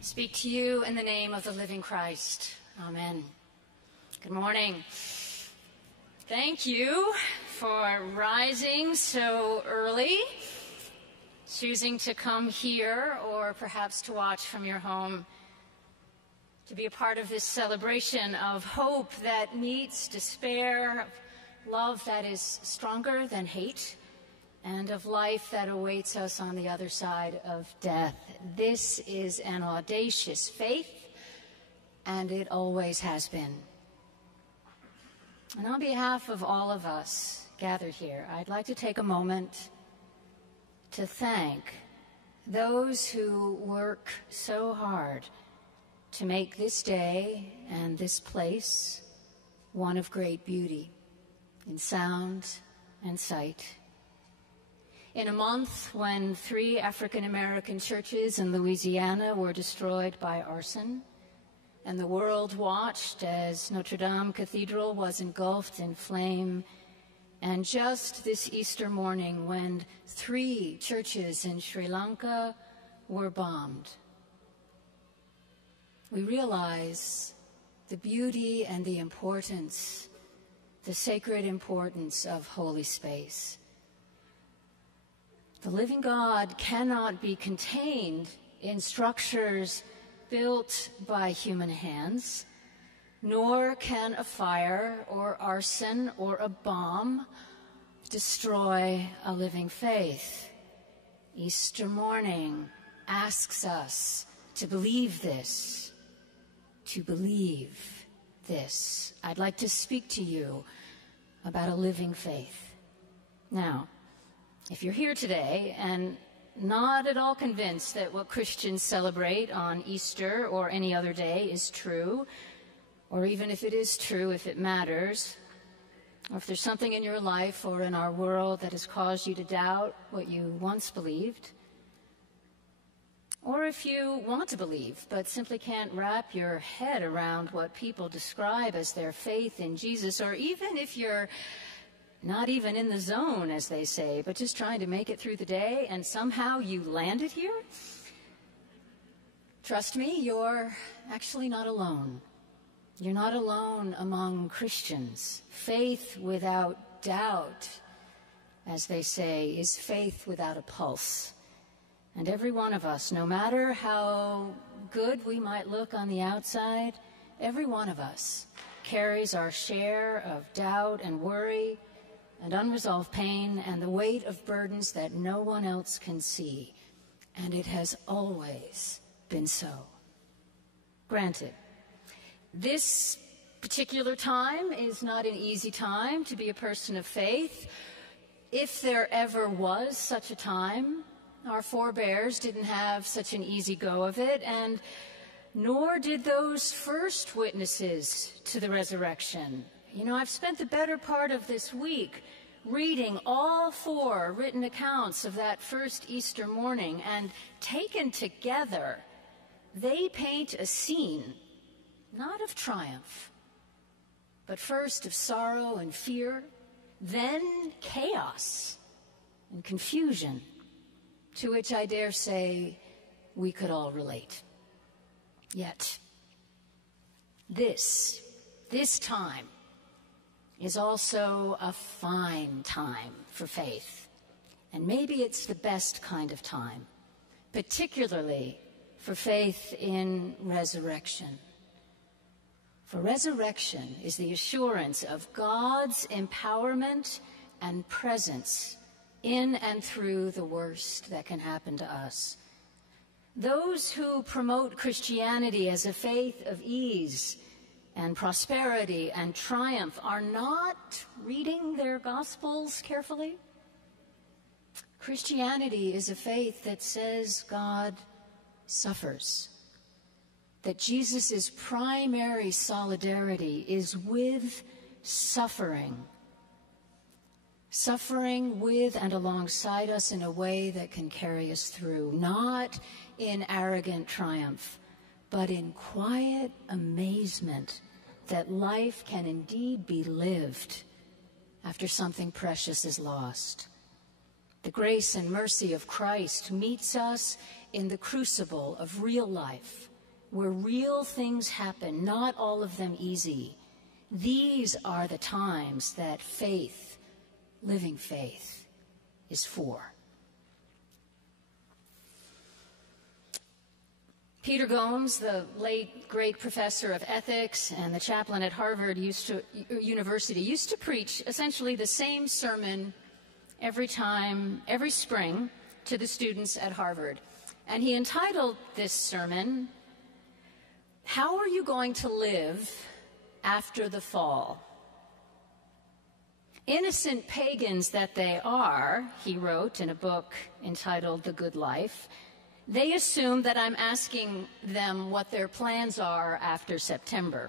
Speak to you in the name of the living Christ. Amen. Good morning. Thank you for rising so early, choosing to come here or perhaps to watch from your home, to be a part of this celebration of hope that meets despair, of love that is stronger than hate, and of life that awaits us on the other side of death. This is an audacious faith, and it always has been. And on behalf of all of us gathered here, I'd like to take a moment to thank those who work so hard to make this day and this place one of great beauty in sound and sight. In a month when 3 African-American churches in Louisiana were destroyed by arson, and the world watched as Notre Dame Cathedral was engulfed in flame, and just this Easter morning when 3 churches in Sri Lanka were bombed, we realize the beauty and the importance, the sacred importance of holy space. The living God cannot be contained in structures built by human hands, nor can a fire or arson or a bomb destroy a living faith. Easter morning asks us to believe this, to believe this. I'd like to speak to you about a living faith. Now, if you're here today and not at all convinced that what Christians celebrate on Easter or any other day is true, or even if it is true, if it matters, or if there's something in your life or in our world that has caused you to doubt what you once believed, or if you want to believe but simply can't wrap your head around what people describe as their faith in Jesus, or even if you're not even in the zone, as they say, but just trying to make it through the day, and somehow you landed here, trust me, you're actually not alone. You're not alone among Christians. Faith without doubt, as they say, is faith without a pulse. And every one of us, no matter how good we might look on the outside, every one of us carries our share of doubt and worry and unresolved pain and the weight of burdens that no one else can see. And it has always been so. Granted, this particular time is not an easy time to be a person of faith. If there ever was such a time, our forebears didn't have such an easy go of it, and nor did those first witnesses to the resurrection. You know, I've spent the better part of this week reading all 4 written accounts of that first Easter morning, and taken together, they paint a scene, not of triumph, but first of sorrow and fear, then chaos and confusion, to which I dare say we could all relate. Yet, this time is also a fine time for faith. And maybe it's the best kind of time, particularly for faith in resurrection. For resurrection is the assurance of God's empowerment and presence in and through the worst that can happen to us. Those who promote Christianity as a faith of ease and prosperity and triumph are not reading their Gospels carefully. Christianity is a faith that says God suffers, that Jesus' primary solidarity is with suffering, suffering with and alongside us in a way that can carry us through, not in arrogant triumph, but in quiet amazement that life can indeed be lived after something precious is lost. The grace and mercy of Christ meets us in the crucible of real life, where real things happen, not all of them easy. These are the times that faith, living faith, is for. Peter Gomes, the late great professor of ethics and the chaplain at Harvard University, used to preach essentially the same sermon every spring to the students at Harvard. And he entitled this sermon, "How Are You Going to Live After the Fall?" Innocent pagans that they are, he wrote in a book entitled The Good Life, they assume that I'm asking them what their plans are after September.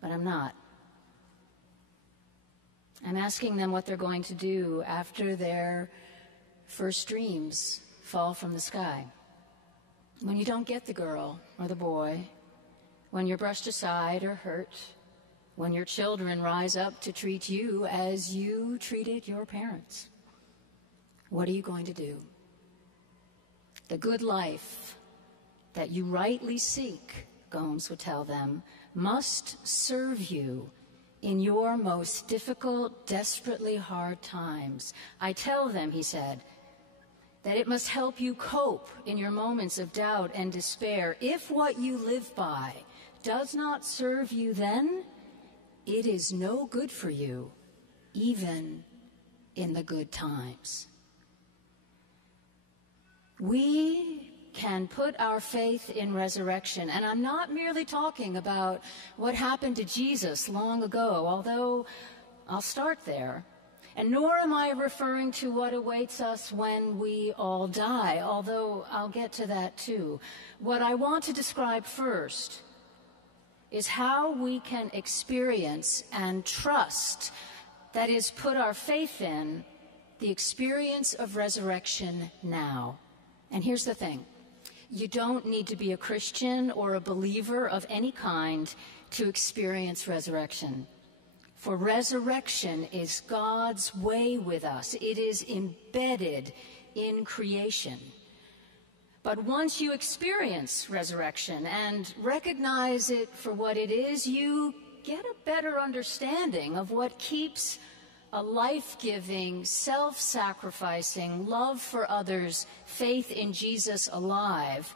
But I'm not. I'm asking them what they're going to do after their first dreams fall from the sky. When you don't get the girl or the boy, when you're brushed aside or hurt, when your children rise up to treat you as you treated your parents. What are you going to do? The good life that you rightly seek, Gomes would tell them, must serve you in your most difficult, desperately hard times. I tell them, he said, that it must help you cope in your moments of doubt and despair. If what you live by does not serve you then, it is no good for you, even in the good times. We can put our faith in resurrection, and I'm not merely talking about what happened to Jesus long ago, although I'll start there, and nor am I referring to what awaits us when we all die, although I'll get to that too. What I want to describe first is how we can experience and trust, that is, put our faith in, the experience of resurrection now. And here's the thing. You don't need to be a Christian or a believer of any kind to experience resurrection. For resurrection is God's way with us. It is embedded in creation. But once you experience resurrection and recognize it for what it is, you get a better understanding of what keeps a life-giving, self-sacrificing love for others, faith in Jesus alive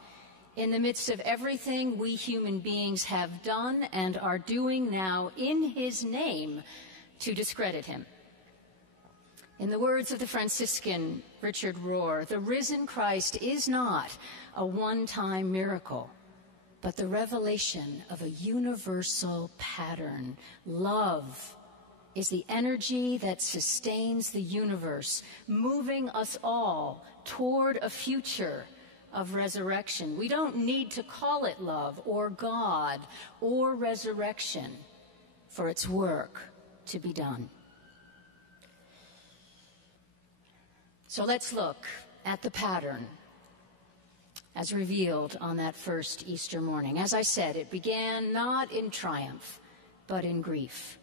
in the midst of everything we human beings have done and are doing now in his name to discredit him. In the words of the Franciscan Richard Rohr, the risen Christ is not a one-time miracle, but the revelation of a universal pattern. Love is the energy that sustains the universe, moving us all toward a future of resurrection. We don't need to call it love or God or resurrection for its work to be done. So let's look at the pattern as revealed on that first Easter morning. As I said, it began not in triumph, but in grief.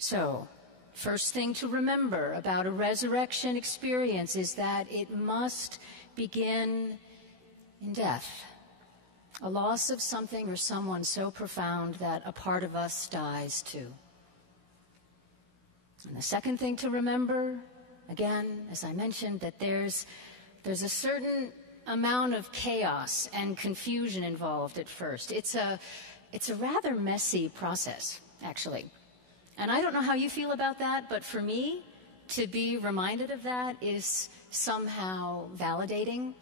So, first thing to remember about a resurrection experience is that it must begin in death, a loss of something or someone so profound that a part of us dies too. And the second thing to remember, again, as I mentioned, that there's a certain amount of chaos and confusion involved at first. It's a rather messy process, actually. And I don't know how you feel about that, but for me, to be reminded of that is somehow validating.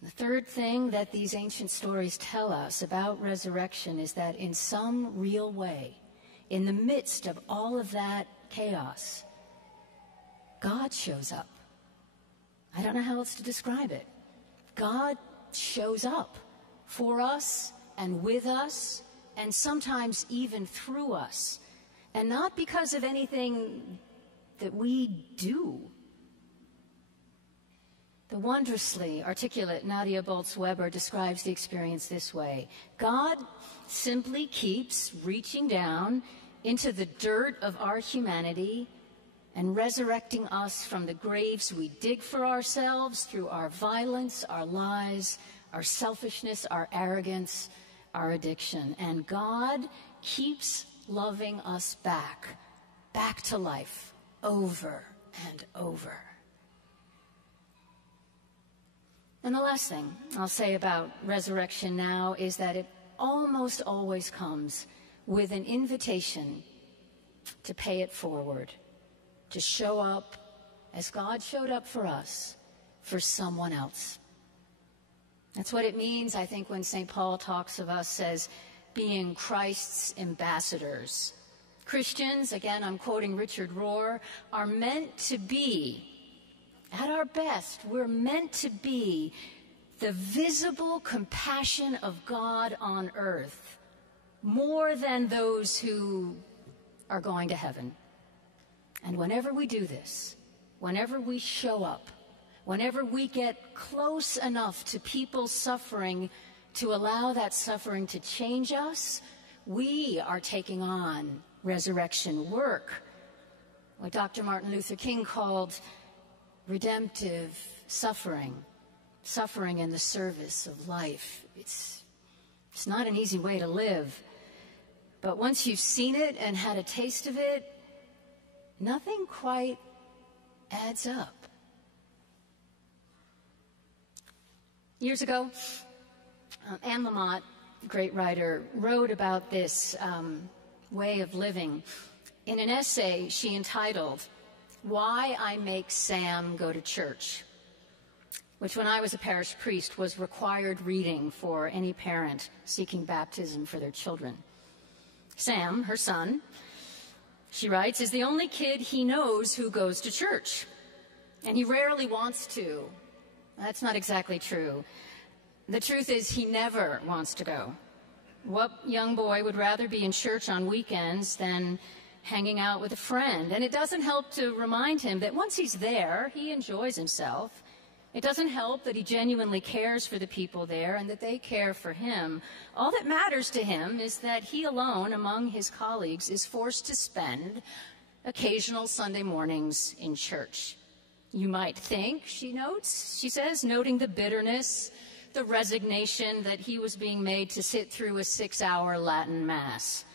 The third thing that these ancient stories tell us about resurrection is that in some real way, in the midst of all of that chaos, God shows up. I don't know how else to describe it. God shows up for us and with us, and sometimes even through us, and not because of anything that we do. The wondrously articulate Nadia Bolz-Weber describes the experience this way. God simply keeps reaching down into the dirt of our humanity and resurrecting us from the graves we dig for ourselves through our violence, our lies, our selfishness, our arrogance, our addiction. And God keeps loving us back to life, over and over. And the last thing I'll say about resurrection now is that it almost always comes with an invitation to pay it forward, to show up as God showed up for us, for someone else. That's what it means, I think, when St. Paul talks of us as being Christ's ambassadors. Christians, again, I'm quoting Richard Rohr, are meant to be, at our best, we're meant to be the visible compassion of God on earth, more than those who are going to heaven. And whenever we do this, whenever we show up, whenever we get close enough to people suffering to allow that suffering to change us, we are taking on resurrection work, what Dr. Martin Luther King called redemptive suffering, suffering in the service of life. It's not an easy way to live, but once you've seen it and had a taste of it, nothing quite adds up. Years ago, Anne Lamott, great writer, wrote about this way of living in an essay she entitled, "Why I Make Sam Go to Church," which when I was a parish priest was required reading for any parent seeking baptism for their children. Sam, her son, she writes, is the only kid he knows who goes to church, and he rarely wants to. That's not exactly true. The truth is he never wants to go. What young boy would rather be in church on weekends than hanging out with a friend? And it doesn't help to remind him that once he's there, he enjoys himself. It doesn't help that he genuinely cares for the people there and that they care for him. All that matters to him is that he alone among his colleagues is forced to spend occasional Sunday mornings in church. You might think, she says, noting the bitterness, the resignation that he was being made to sit through a 6-hour Latin Mass.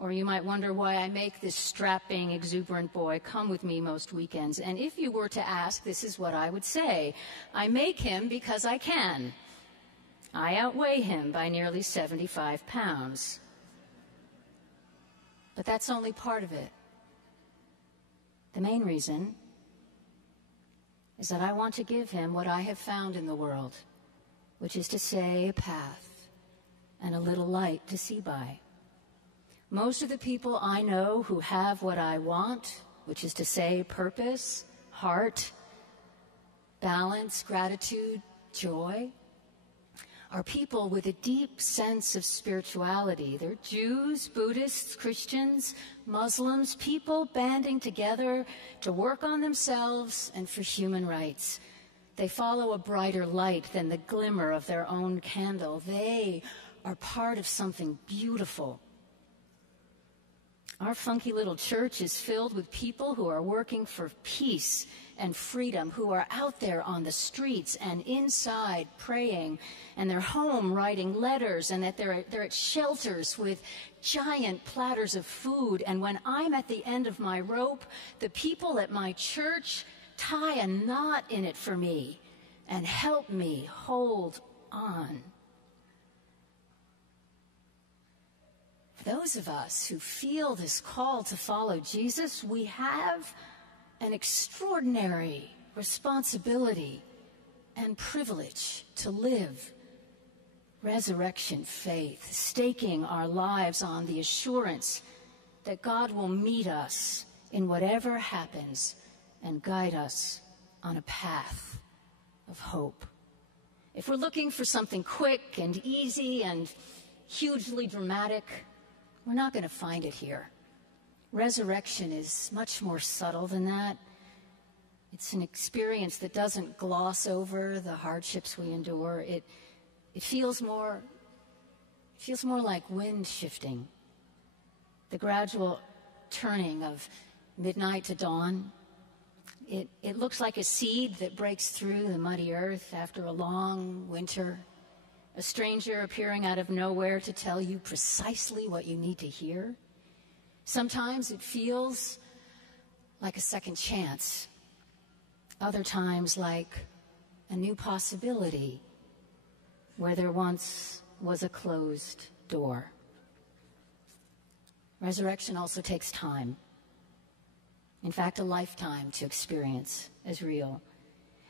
Or you might wonder why I make this strapping, exuberant boy come with me most weekends. And if you were to ask, this is what I would say. I make him because I can. I outweigh him by nearly 75 pounds. But that's only part of it. The main reason is that I want to give him what I have found in the world, which is to say, a path and a little light to see by. Most of the people I know who have what I want, which is to say, purpose, heart, balance, gratitude, joy, are people with a deep sense of spirituality. They're Jews, Buddhists, Christians, Muslims, people banding together to work on themselves and for human rights. They follow a brighter light than the glimmer of their own candle. They are part of something beautiful. Our funky little church is filled with people who are working for peace and freedom, who are out there on the streets and inside praying, and they're home writing letters, and that they're at shelters with giant platters of food. And when I'm at the end of my rope, the people at my church tie a knot in it for me and help me hold on. Those of us who feel this call to follow Jesus, we have an extraordinary responsibility and privilege to live resurrection faith, staking our lives on the assurance that God will meet us in whatever happens and guide us on a path of hope. If we're looking for something quick and easy and hugely dramatic, we're not going to find it here. Resurrection is much more subtle than that. It's an experience that doesn't gloss over the hardships we endure. It feels more like wind shifting, the gradual turning of midnight to dawn. It looks like a seed that breaks through the muddy earth after a long winter, a stranger appearing out of nowhere to tell you precisely what you need to hear. Sometimes it feels like a second chance, other times like a new possibility where there once was a closed door. Resurrection also takes time. In fact, a lifetime to experience as real,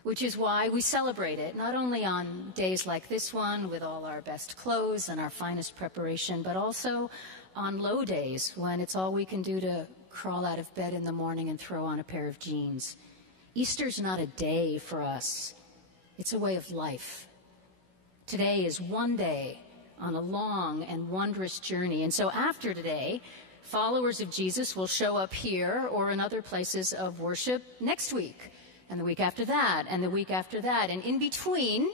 which is why we celebrate it, not only on days like this one with all our best clothes and our finest preparation, but also on low days when it's all we can do to crawl out of bed in the morning and throw on a pair of jeans. Easter's not a day for us. It's a way of life. Today is one day on a long and wondrous journey. And so after today, followers of Jesus will show up here or in other places of worship next week, and the week after that, and the week after that. And in between,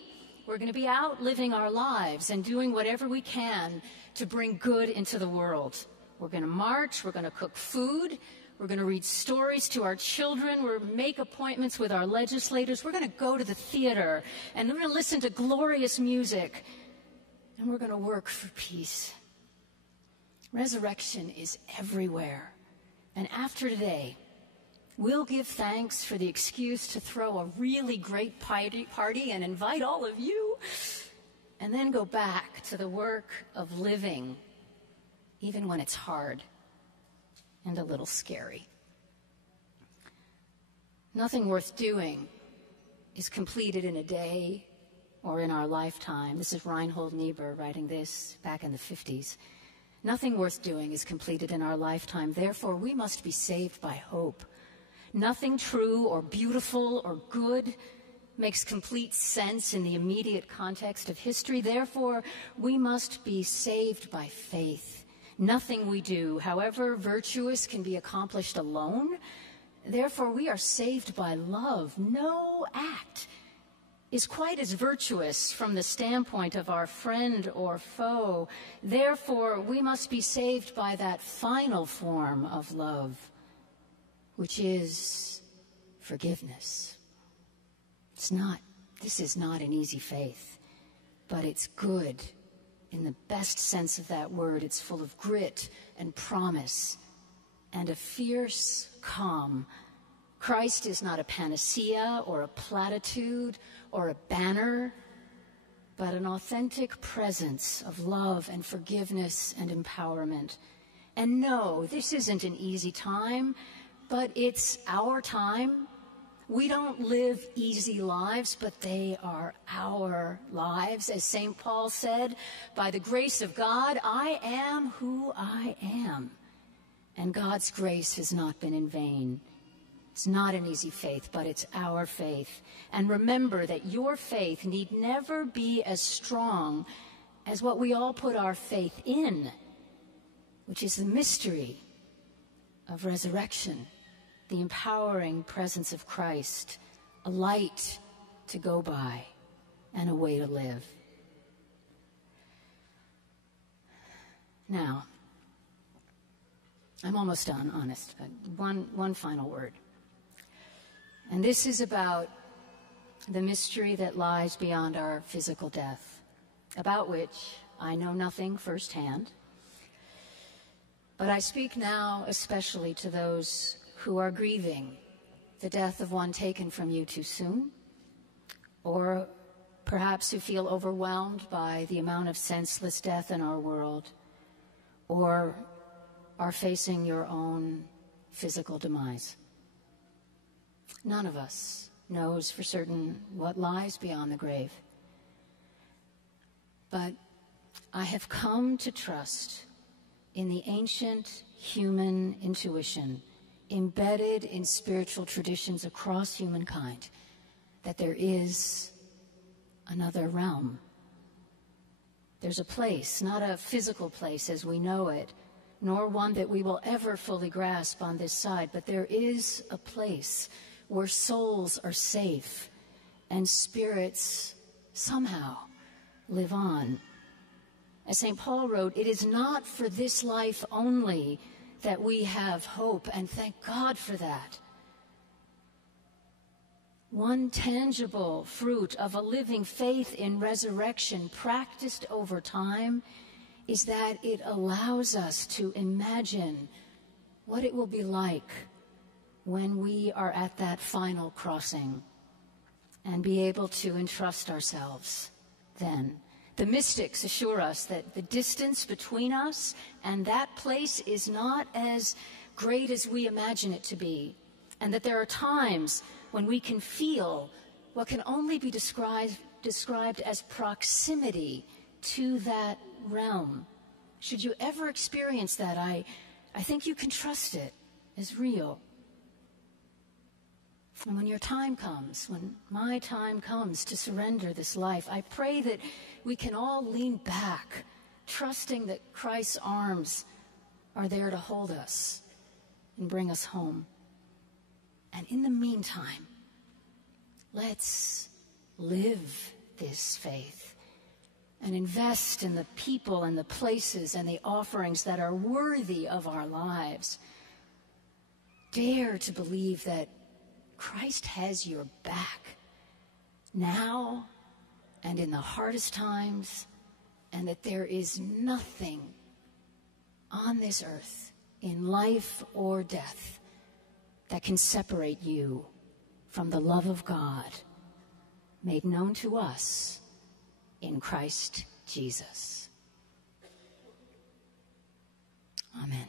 we're going to be out living our lives and doing whatever we can to bring good into the world. We're going to march, we're going to cook food, we're going to read stories to our children, we're going to make appointments with our legislators, we're going to go to the theater, and we're going to listen to glorious music, and we're going to work for peace. Resurrection is everywhere. And after today, we'll give thanks for the excuse to throw a really great party and invite all of you, and then go back to the work of living, even when it's hard and a little scary. Nothing worth doing is completed in a day or in our lifetime. This is Reinhold Niebuhr writing this back in the 50s. Nothing worth doing is completed in our lifetime. Therefore, we must be saved by hope. Nothing true or beautiful or good makes complete sense in the immediate context of history. Therefore, we must be saved by faith. Nothing we do, however virtuous, can be accomplished alone. Therefore, we are saved by love. No act is quite as virtuous from the standpoint of our friend or foe. Therefore, we must be saved by that final form of love, which is forgiveness. This is not an easy faith, but it's good in the best sense of that word. It's full of grit and promise and a fierce calm. Christ is not a panacea or a platitude or a banner, but an authentic presence of love and forgiveness and empowerment. And no, this isn't an easy time, but it's our time. We don't live easy lives, but they are our lives. As St. Paul said, by the grace of God, I am who I am. And God's grace has not been in vain. It's not an easy faith, but it's our faith. And remember that your faith need never be as strong as what we all put our faith in, which is the mystery of resurrection, the empowering presence of Christ, a light to go by and a way to live. Now, I'm almost done, honest. One final word. And this is about the mystery that lies beyond our physical death, about which I know nothing firsthand. But I speak now especially to those who are grieving the death of one taken from you too soon, or perhaps who feel overwhelmed by the amount of senseless death in our world, or are facing your own physical demise. None of us knows for certain what lies beyond the grave. But I have come to trust in the ancient human intuition embedded in spiritual traditions across humankind that there is another realm. There's a place, not a physical place as we know it, nor one that we will ever fully grasp on this side, but there is a place where souls are safe and spirits somehow live on. As St. Paul wrote, it is not for this life only that we have hope, and thank God for that. One tangible fruit of a living faith in resurrection practiced over time is that it allows us to imagine what it will be like when we are at that final crossing and be able to entrust ourselves then. The mystics assure us that the distance between us and that place is not as great as we imagine it to be, and that there are times when we can feel what can only be described as proximity to that realm. Should you ever experience that, I think you can trust it as real. And when your time comes, when my time comes to surrender this life, I pray that we can all lean back, trusting that Christ's arms are there to hold us and bring us home. And in the meantime, let's live this faith and invest in the people and the places and the offerings that are worthy of our lives. Dare to believe that Christ has your back now and in the hardest times, and that there is nothing on this earth, in life or death, that can separate you from the love of God made known to us in Christ Jesus. Amen.